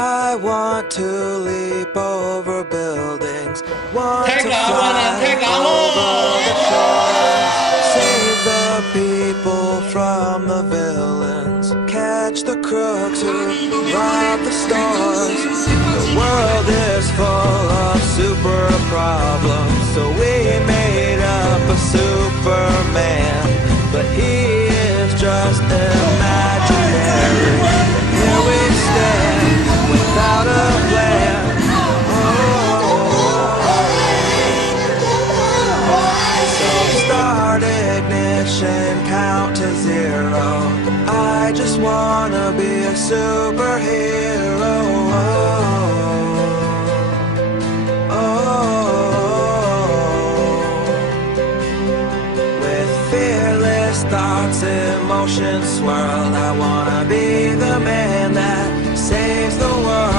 I want to leap over buildings, want to fly over the shores, save the people from the villains, catch the crooks who rob the stores. The world is full of super problems, so we made up a Superman, but he is just imaginary. And here we stand without a plan. So start ignition, count to zero. I just wanna be a superhero. With fearless thoughts, emotions swirl. I wanna be the man that saves the world.